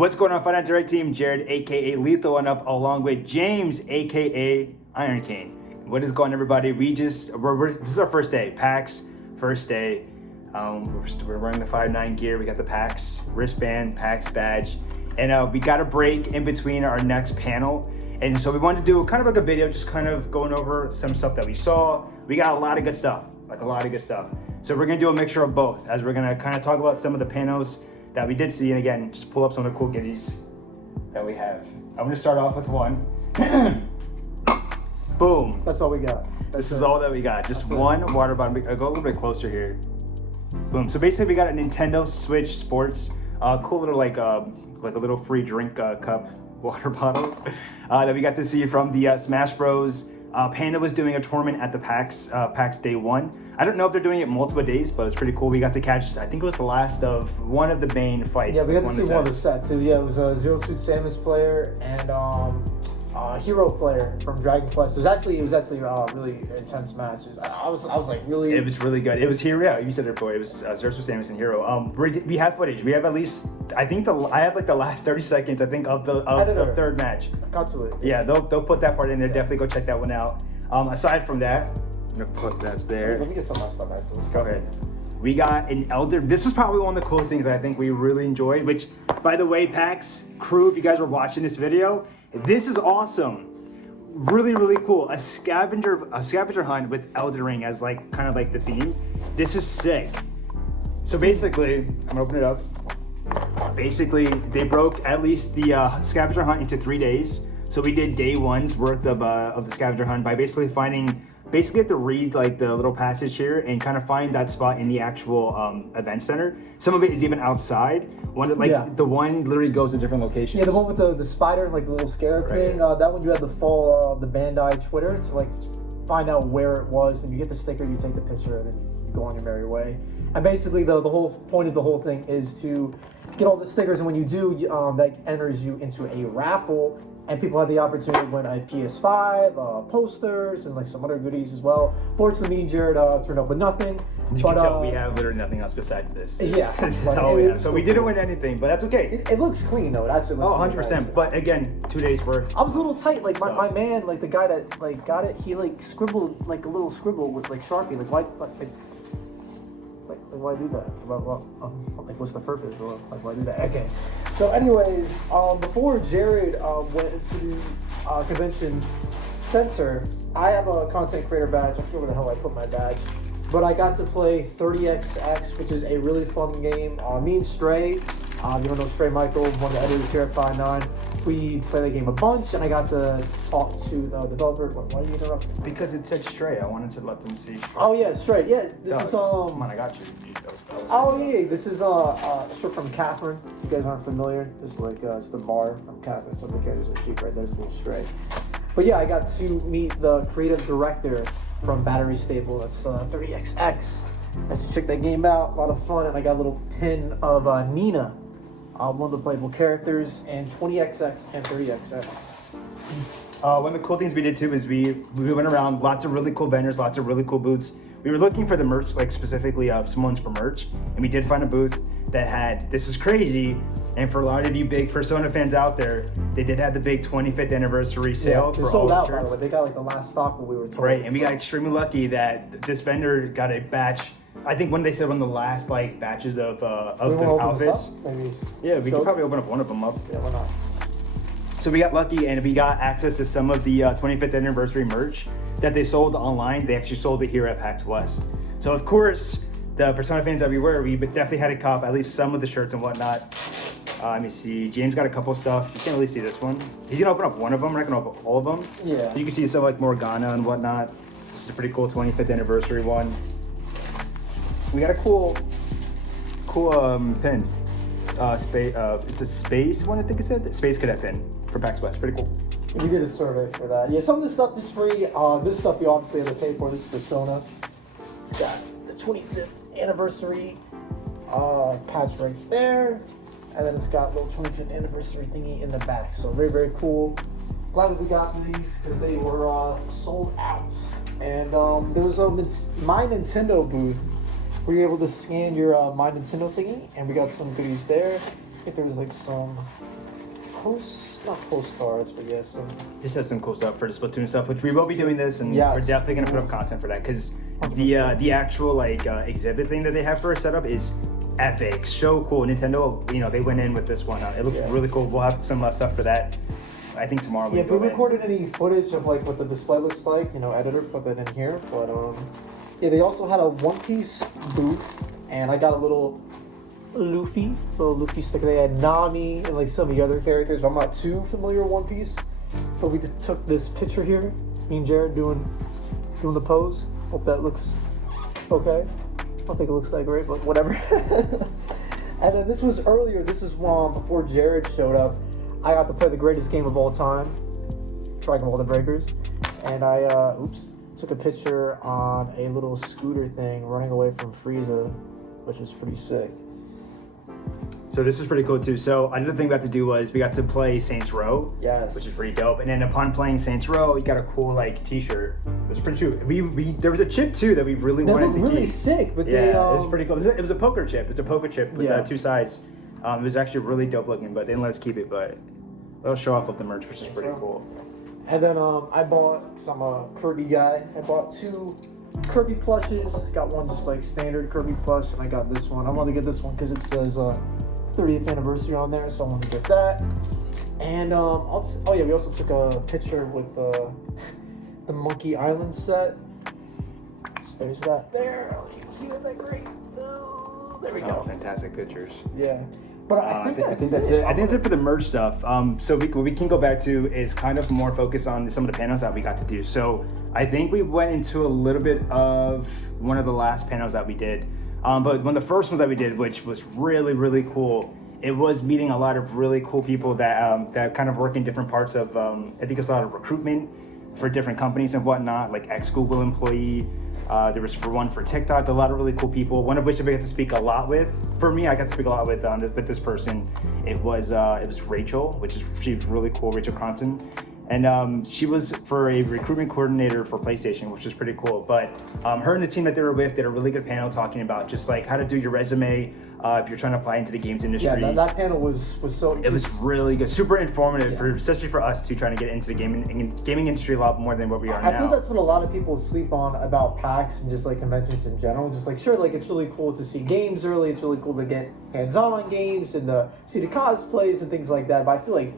What's going on, Finance Direct Team? Jared, aka Lethal, and up along with James, aka Ironcane. What is going on, everybody? This is our first day, PAX first day. We're wearing the 5.9 gear. We got the PAX wristband, PAX badge, and we got a break in between our next panel. And so we wanted to do kind of like a video, just kind of going over some stuff that we saw. We got a lot of good stuff, So we're gonna do a mixture of both, as we're gonna kind of talk about some of the panels that we did see, and again, just pull up some of the cool goodies that we have. I'm gonna start off with one. Boom. That's all we got. This is all that we got. Just one water bottle. I'll go a little bit closer here. Boom. So basically, we got a Nintendo Switch Sports, cool little like a little free drink cup water bottle that we got to see from the Smash Bros. Panda was doing a tournament at the PAX Day 1. I don't know if they're doing it multiple days, but it's pretty cool. We got to catch, I think it was the last of one of the main fights. Yeah, we got to see one of the sets. So yeah, it was a Zero Suit Samus player and Hero player from Dragon Quest. It was actually a really intense match. I was like really. It was really good. It was Hero. Yeah, you said it before. It was Zero Suit Samus and Hero. We have footage. We have at least, I think I have like the last 30 seconds. I think of the third match. Got to it. Yeah, they'll put that part in there. Yeah. Definitely go check that one out. Aside from that, I'm gonna put that there. Let me get some of my stuff actually. Go ahead. We got an Elder. This was probably one of the coolest things I think we really enjoyed. Which, by the way, PAX crew, if you guys were watching this video, this is awesome. Really, really cool. A scavenger hunt with Elden Ring as like kind of like the theme. This is sick. So basically, I'm gonna open it up. Basically, they broke at least the scavenger hunt into 3 days. So we did day one's worth of the scavenger hunt by basically have to read like the little passage here and kind of find that spot in the actual event center. Some of it is even outside. The one literally goes to different locations. Yeah, the one with the spider and like the little scarab thing. That one you had to follow the Bandai Twitter to like find out where it was. Then you get the sticker, you take the picture, and then you go on your merry way. And basically, the whole point of the whole thing is to get all the stickers, and when you do, that enters you into a raffle. And people had the opportunity to win a PS5, posters, and like some other goodies as well. Fortunately, me and Jared turned up with nothing. You can tell we have literally nothing else besides this. Yeah. This is all we have. So we didn't win anything, but that's okay. It looks clean though. It actually looks 100%. Nice. But again, 2 days worth. I was a little tight. Like my man, like the guy that like got it, he like scribbled like a little scribble with like Sharpie. Like why do that? Like what's the purpose? Like why do that? Okay. So anyways, before Jared went into the convention center, I have a content creator badge. I forget where the hell I put my badge. But I got to play 30XX, which is a really fun game. Me and Stray, you don't know Stray Michael, one of the editors here at 5.9. We played the game a bunch, and I got to talk to the developer. Why are you interrupting? Because it said Stray. I wanted to let them see. Oh yeah, Stray. Yeah, this is Come on, I got you. This is straight from Catherine. You guys aren't familiar. It's like it's the bar from Catherine. So there's a sheep right there's a little Stray. But yeah, I got to meet the creative director from Battery Staple. That's 30XX. I should check that game out. A lot of fun, and I got a little pin of Nina, one of the playable characters, and 20XX and 30XX. One of the cool things we did too is we went around, lots of really cool vendors, lots of really cool booths. We were looking for the merch, like specifically some ones for merch, and we did find a booth that had, this is crazy, and for a lot of you big Persona fans out there, they did have the big 25th anniversary sale for all the shirts. By the way. They got like the last stock when we were told. Right, and we got extremely lucky that this vendor got a batch. I think when they said one of the last like batches of the outfits. Maybe yeah, we could probably open up one of them up. Yeah, why not? So we got lucky and we got access to some of the 25th anniversary merch that they sold online. They actually sold it here at PAX West. So of course, the Persona fans that we were, we definitely had to cop at least some of the shirts and whatnot. Let me see. James got a couple stuff. You can't really see this one. He's gonna open up one of them. We're not gonna open up all of them. Yeah. You can see some like Morgana and whatnot. This is a pretty cool 25th anniversary one. We got a cool pin. It's a space one, I think it said. Space Cadet pin for PAX West. Pretty cool. We did a survey for that. Yeah, some of this stuff is free. This stuff you obviously have to pay for. This Persona. It's got the 25th anniversary patch right there. And then it's got a little 25th anniversary thingy in the back. So very, very cool. Glad that we got these because they were sold out. And there was a My Nintendo booth where you're able to scan your My Nintendo thingy. And we got some goodies there. I think there was like some not postcards, but yeah, some. Just has some cool stuff for the Splatoon stuff, which we will be doing this, and Yes. we're definitely gonna put up content for that because 100%. the actual like exhibit thing that they have for a setup is epic, so cool. Nintendo, they went in with this one. It looks really cool. We'll have some stuff for that. I think tomorrow. Yeah, if we recorded any footage of like what the display looks like, editor, put that in here. But yeah, they also had a One Piece booth, and I got a little Luffy sticker. They had Nami and like some of the other characters, but I'm not too familiar with One Piece. But we took this picture here, me and Jared doing the pose. Hope that looks okay. I don't think it looks that great, but whatever. And then this was earlier. This is before Jared showed up. I got to play the greatest game of all time, Dragon Ball: The Breakers, and I took a picture on a little scooter thing running away from Frieza, which was pretty sick. So this is pretty cool too. So another thing we got to do was we got to play Saints Row, Yes. which is pretty dope. And then upon playing Saints Row, you got a cool like T-shirt. It was pretty cool. We there was a chip too that we really That wanted looked to really keep. sick, but Yeah, they it was pretty cool. It was a poker chip. It's a poker chip with Yeah. two sides. It was actually really dope looking, but they didn't let us keep it. But they'll show off of the merch, which is pretty cool. And then I bought, because I'm a Kirby guy, I bought 2 Kirby plushes. Got one just like standard Kirby plush, and I got this one. I wanted to get this one because it says 30th anniversary on there, so I wanted to get that. And we also took a picture with the Monkey Island set. So there's that there. You can see that great. Oh, there we go. Oh, fantastic pictures. Yeah. But I think that's it. I think that's it for the merch stuff. So what we can go back to is kind of more focus on some of the panels that we got to do. So I think we went into a little bit of one of the last panels that we did. But one of the first ones that we did, which was really, really cool, it was meeting a lot of really cool people that kind of work in different parts of, I think it's a lot of recruitment for different companies and whatnot, like ex-Google employee. There was one for TikTok, a lot of really cool people, one of which I got to speak a lot with. For me, I got to speak a lot with this person. It was Rachel, she was really cool, Rachel Cronson. And she was for a recruitment coordinator for PlayStation, which was pretty cool. But her and the team that they were with did a really good panel talking about just like how to do your resume if you're trying to apply into the games industry. Yeah, that panel was so. It was really good, super informative, especially for us too, trying to get into the gaming industry a lot more than what we are now. I feel that's what a lot of people sleep on about PAX and just like conventions in general. Just like, sure, like it's really cool to see games early. It's really cool to get hands-on games and see the cosplays and things like that. But I feel like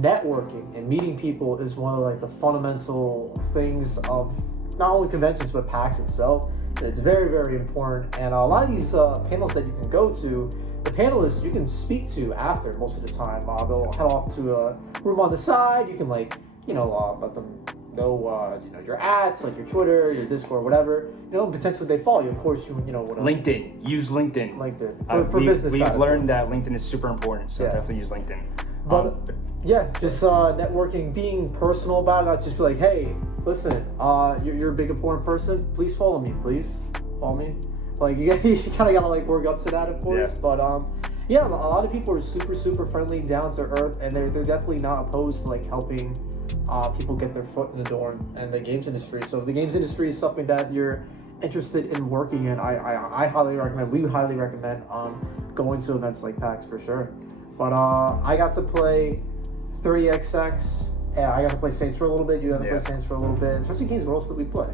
networking and meeting people is one of like the fundamental things of not only conventions but PAX itself. And it's very, very important. And a lot of these panels that you can go to, the panelists you can speak to after most of the time. They'll head off to a room on the side. You can let them know your ads, like your Twitter, your Discord, whatever. Potentially they follow you. Of course, whatever. LinkedIn. Use LinkedIn. For business. We've learned that LinkedIn is super important, so definitely use LinkedIn. But yeah, just networking, being personal about it, not just be like, hey, listen, you're a big important person. Please follow me, please. Follow me. Like you kind of gotta like work up to that, of course. Yeah. But a lot of people are super, super friendly, down to earth, and they're definitely not opposed to like helping people get their foot in the door in the games industry. So if the games industry is something that you're interested in working in, I highly recommend. We highly recommend going to events like PAX for sure. But I got to play 30XX. Yeah, I got to play Saints for a little bit. You got to play Saints for a little bit. Especially games. What else did we play?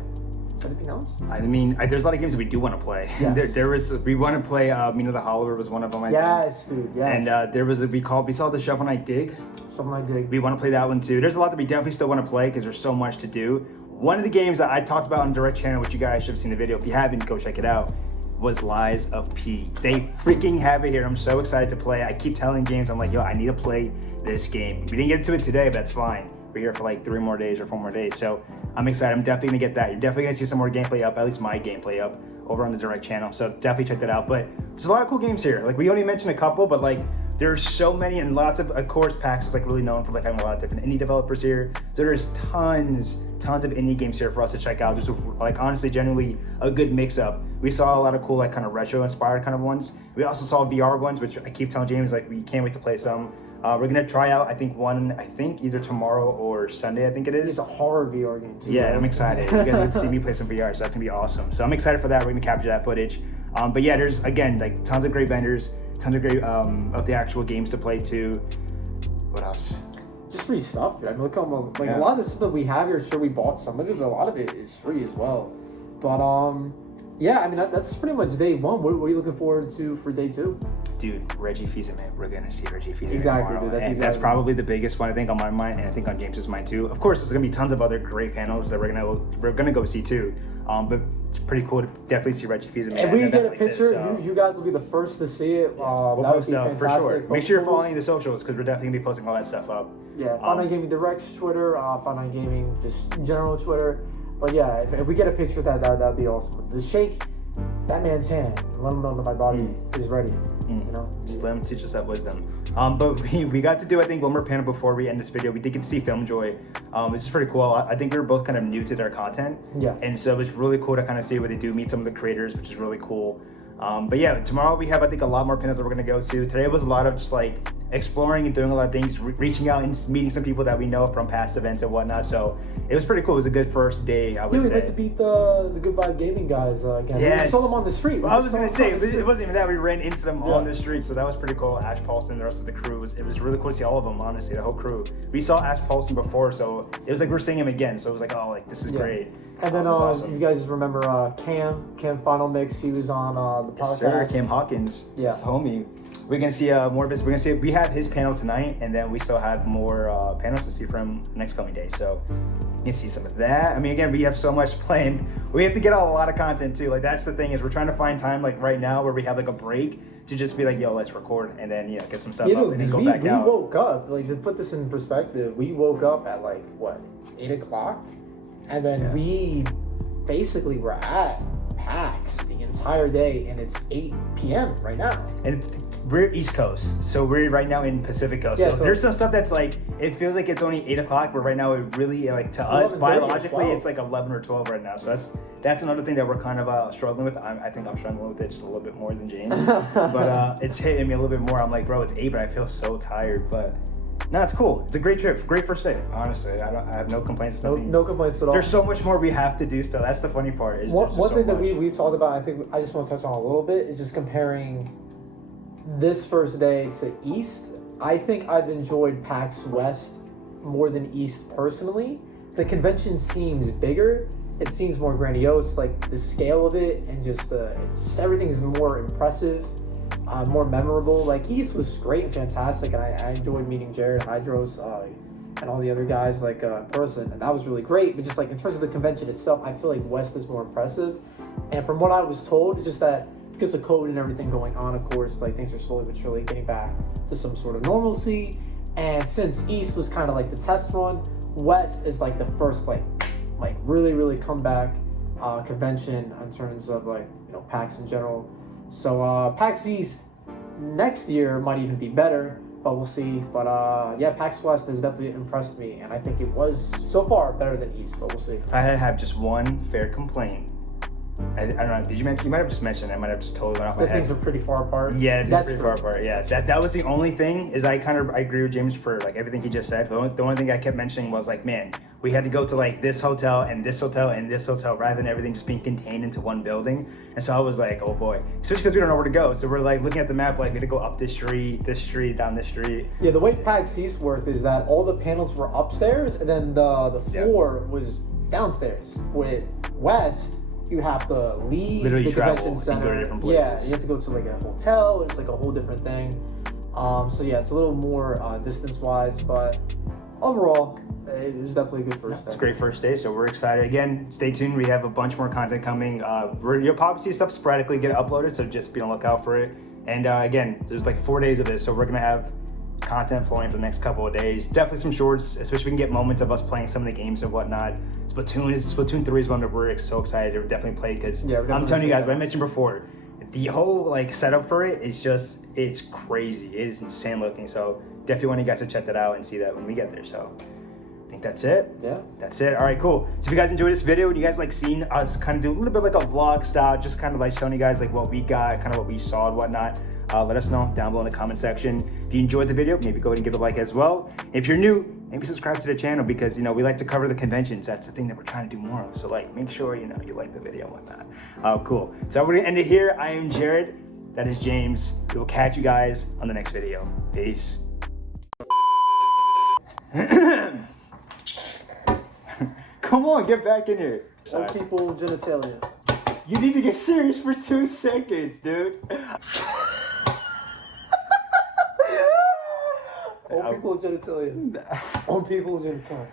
Is there anything else? I mean, there's a lot of games that we do want to play. Yes. We want to play. The Hollower was one of them. I think. Dude. Yes. And there was we saw the Shovel Knight Dig. Shovel Knight Dig. We want to play that one too. There's a lot that we definitely still want to play because there's so much to do. One of the games that I talked about on Direct Channel, which you guys should have seen the video. If you haven't, go check it out. Was Lies of P. They freaking have it here. I'm so excited to play. I keep telling James, I'm like, yo, I need to play this game. We didn't get to it today, but that's fine. We're here for like 3 more days or 4 more days. So I'm excited. I'm definitely gonna get that. You're definitely gonna see some more gameplay up, at least my gameplay up over on the Direct Channel. So definitely check that out. But there's a lot of cool games here. Like we only mentioned a couple, but like there's so many and lots of course, PAX is like really known for like having a lot of different indie developers here. So there's tons of indie games here for us to check out. There's like honestly, genuinely a good mix up. We saw a lot of cool like kind of retro inspired kind of ones. We also saw VR ones, which I keep telling James like we can't wait to play some. We're gonna try out one either tomorrow or Sunday, I think it is. It's a horror VR game too. Yeah, I'm excited. You guys get to see me play some VR, so that's gonna be awesome. So I'm excited for that. We're gonna capture that footage. But yeah, there's again like tons of great vendors, tons of great of the actual games to play too. What else? Just free stuff, dude. I mean, look how much, a lot of the stuff that we have here, sure, we bought some of it, but a lot of it is free as well. But, yeah, I mean, that's pretty much day one. What are you looking forward to for day two? Dude, Reggie Fil-Amie. We're going to see Reggie Fil-Amie Exactly, tomorrow. dude. That's probably the biggest one, I think, on my mind, and I think on James's mind, too. Of course, there's going to be tons of other great panels that we're gonna go see, too. But it's pretty cool to definitely see Reggie Fil-Amie. And we get a picture. You guys will be the first to see it. We'll that would be post fantastic. for sure. Make sure you're following the socials because we're definitely going to be posting all that stuff up. Yeah, Final Gaming Direct's Twitter, Final Gaming just general Twitter. But yeah, if we get a picture of that'd be awesome. The shake that man's hand. Let him know that my body is ready. You know, just let him teach us that wisdom. But we got to do, I think, one more panel before we end this video. We did get to see Film Joy, which is pretty cool. I think we were both kind of new to their content. Yeah. And so it's really cool to kind of see what they do, meet some of the creators, which is really cool. But yeah, tomorrow we have, I think, a lot more panels that we're going to go to. Today was a lot of just like exploring and doing a lot of things, reaching out and meeting some people that we know from past events and whatnot. So it was pretty cool. It was a good first day, I would say. We went to beat the Good Vibe Gaming guys again. Yes. We saw them on the street. I was going to say, it wasn't even that. We ran into them on the street, so that was pretty cool. Ash Paulson, the rest of the crew, it was really cool to see all of them, honestly, the whole crew. We saw Ash Paulson before, so it was like we're seeing him again. So it was like, oh, like this is great. And then awesome. you guys remember Cam Final Mix, he was on the podcast. Yes, sir. Cam Hawkins, his homie. We're gonna see more of his. We're gonna see. We have his panel tonight, and then we still have more panels to see from next coming days. So you can see some of that. I mean, again, we have so much planned. We have to get out a lot of content too. Like that's the thing is we're trying to find time like right now where we have like a break to just be like, yo, let's record and then get some stuff up and then go back out. We woke up like to put this in perspective. We woke up at like what 8 o'clock, and then we basically were at PAX the entire day, and it's 8 p.m. right now. And we're East Coast, so we're right now in Pacific Coast. So there's some stuff that's like, it feels like it's only 8 o'clock, but right now it really, like to us, biologically, it's like 11 or 12 right now. So that's another thing that we're kind of struggling with. I think I'm struggling with it just a little bit more than James. But it's hitting me a little bit more. I'm like, bro, it's 8, but I feel so tired. But no, it's cool. It's a great trip. Great first day, honestly. I have no complaints. No complaints at all. There's so much more we have to do still. That's the funny part. One thing that we've talked about, I think I just want to touch on a little bit, is just comparing this first day to East. I think I've enjoyed PAX West more than East personally. The convention seems bigger. It seems more grandiose, like the scale of it, and just everything's more impressive. More memorable. Like East was great and fantastic, and I enjoyed meeting Jared Hydros and all the other guys in person, and that was really great. But just like in terms of the convention itself, I feel like West is more impressive. And from what I was told, it's just that because of COVID and everything going on, of course, like things are slowly but surely getting back to some sort of normalcy. And since East was kind of like the test run, West is like the first like really comeback convention in terms of PAX in general. So PAX East next year might even be better, but we'll see. But yeah, PAX West has definitely impressed me, and I think it was so far better than East, but we'll see. I have just one fair complaint. I don't know. Did you mention? You might have just mentioned. I might have just totally went off my head. The things are pretty far apart. Yeah, they're pretty far apart. Yeah, that was the only thing. Is I agree with James for like everything he just said. But the only thing I kept mentioning was like, man, we had to go to like this hotel and this hotel and this hotel rather than everything just being contained into one building. And so I was like, oh boy, especially because we don't know where to go. So we're like looking at the map, like we had to go up this street, down this street. Yeah, the way PAX East worked is that all the panels were upstairs, and then the floor was downstairs. With West, you have to leave the convention center. Go to different places. Yeah, you have to go to like a hotel. It's like a whole different thing. So yeah, it's a little more distance-wise, but overall, it was definitely a good first day. It's a great first day, so we're excited. Again, stay tuned. We have a bunch more content coming. You'll probably see stuff sporadically get uploaded, so just be on the lookout for it. And again, there's like 4 days of this, so we're gonna have content flowing for the next couple of days. Definitely some shorts, especially if we can get moments of us playing some of the games and whatnot. Splatoon 3 is one that we're so excited to definitely play because I'm telling you guys, what I mentioned before, the whole like setup for it is just, it's crazy. It is insane looking. So definitely want you guys to check that out and see that when we get there. So I think that's it. Yeah. That's it. All right, cool. So if you guys enjoyed this video, and you guys like seeing us kind of do a little bit like a vlog style, just kind of like showing you guys like what we got, kind of what we saw and whatnot, let us know down below in the comment section. If you enjoyed the video, maybe go ahead and give it a like as well. If you're new, maybe subscribe to the channel because, we like to cover the conventions. That's the thing that we're trying to do more of. So like, make sure, you like the video and whatnot. Cool. So we're gonna end it here. I am Jared. That is James. We will catch you guys on the next video. Peace. Come on, get back in here. Old people genitalia. You need to get serious for 2 seconds, dude. Old people genitalia. Old people genitalia.